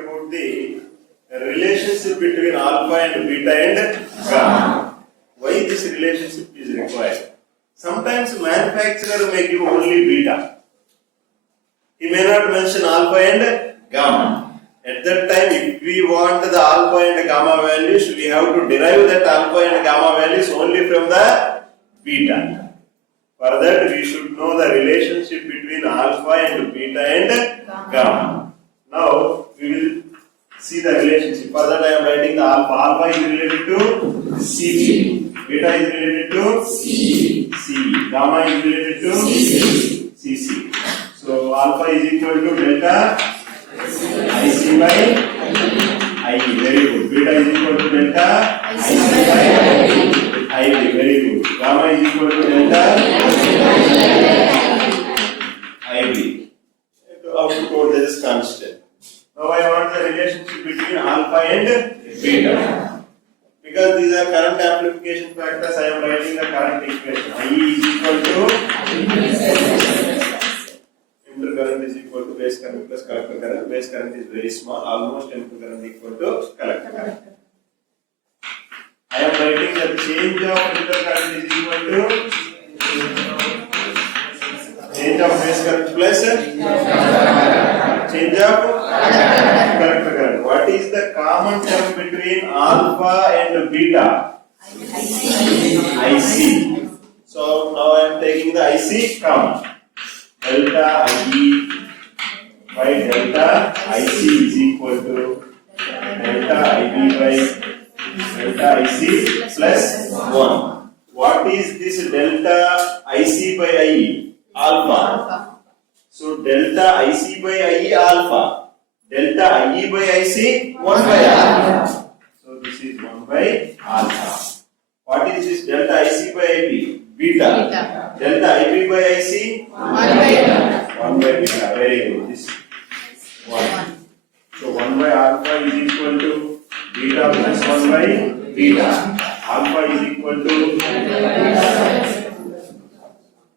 about the relationship between alpha and beta and gamma. Why this relationship is required? Sometimes manufacturer may give only beta. He may not mention alpha and gamma. At that time, if we want the alpha and gamma values, we have to derive that alpha and gamma values only from the beta. For that, we should know the relationship between alpha and beta and gamma. Now, we will see the relationship. For that, I am writing the alpha. Alpha is related to CB. Beta is related to CB. Gamma is related to CC. So, alpha is equal to delta IC by IB. Very good. Beta is equal to delta IC by IB. Very good. Gamma is equal to delta IB. Output voltage is constant. Now I want the relationship between alpha and beta. Because these are current amplification factors, I am writing the current equation. IE is equal to intercurrent is equal to base current plus collector current. Base current is very small, almost intercurrent equal to collector current. I am writing the change of intercurrent is equal to change of base current plus change of collector current. What is the common term between alpha and beta? IC. So now I am taking the IC common. Delta IE by delta IC is equal to delta IB by delta IC plus 1. What is this delta IC by IE? Alpha. So delta IC by IE alpha. Delta IE by IC 1 by alpha. So this is 1 by alpha. What is this delta IC by IB? Beta. Delta IB by IC 1 by beta. 1 by beta. Very good. This 1. So 1 by alpha is equal to beta plus 1 by beta. Alpha is equal to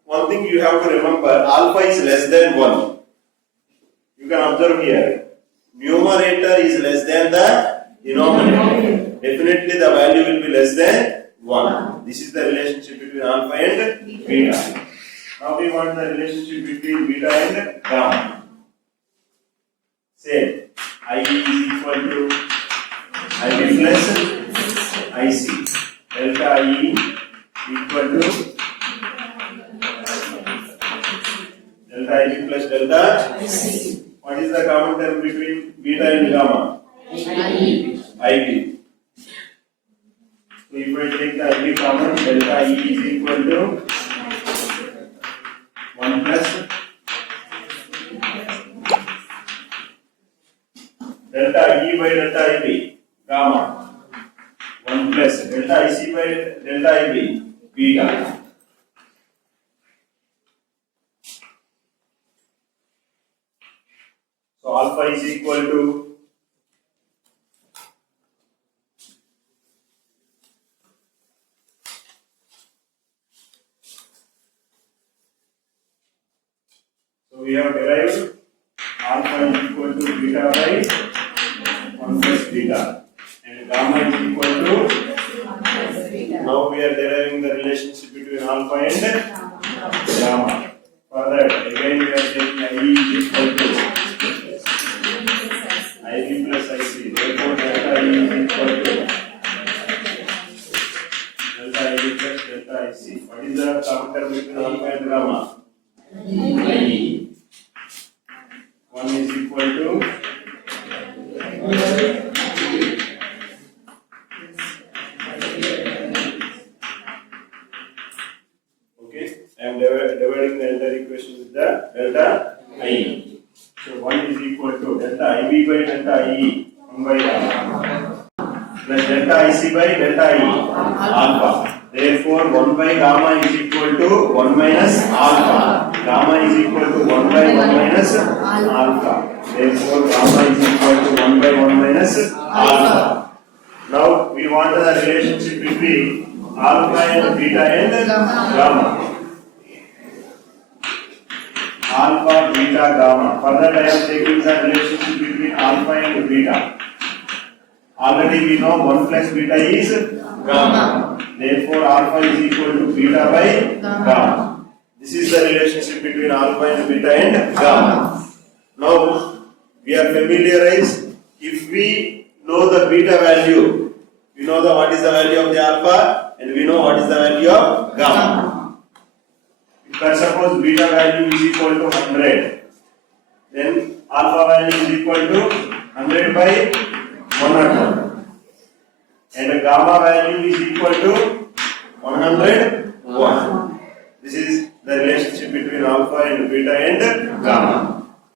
one thing you have to remember, alpha is less than 1. You can observe here. Numerator is less than the denominator. Definitely the value will be less than 1. This is the relationship between alpha and beta. Now we want the relationship between beta and gamma. Same. IE is equal to IB plus IC. Delta IE equal to delta IB plus delta IC. What is the common term between beta and gamma? IB. So if I take the IB common, delta E is equal to 1 plus delta E by delta IB, gamma. 1 plus delta IC by delta IB, beta. So alpha is equal to we have derived alpha is equal to beta by 1 plus beta and gamma is equal to now we are deriving the relationship between alpha and gamma. For that again we are taking IE is equal to IB plus IC. Therefore delta E is equal to delta IB plus delta IC. What is the common term between alpha and gamma? IE. 1 is equal to okay. I am dividing the entire equation with the delta IE. So 1 is equal to delta IB by delta IE 1 by gamma plus delta IC by delta IE alpha. Therefore 1 by gamma is equal to 1 minus alpha. Gamma is equal to 1 by 1 minus alpha. Therefore gamma is equal to 1 by 1 minus alpha. Now we want the relationship between alpha and beta and gamma. Alpha, beta beta, gamma. For that I am taking the relationship between alpha and beta. Already we know 1 plus beta is gamma. Therefore alpha is equal to beta by gamma. This is the relationship between alpha and beta and gamma. Now we are familiarized. If we know the beta value, we know what is the value of the alpha and we know what is the value of gamma. If suppose beta value is equal to 100, then alpha value is equal to 100 by 101 and gamma value is equal to 101. This is the relationship between alpha and beta and gamma.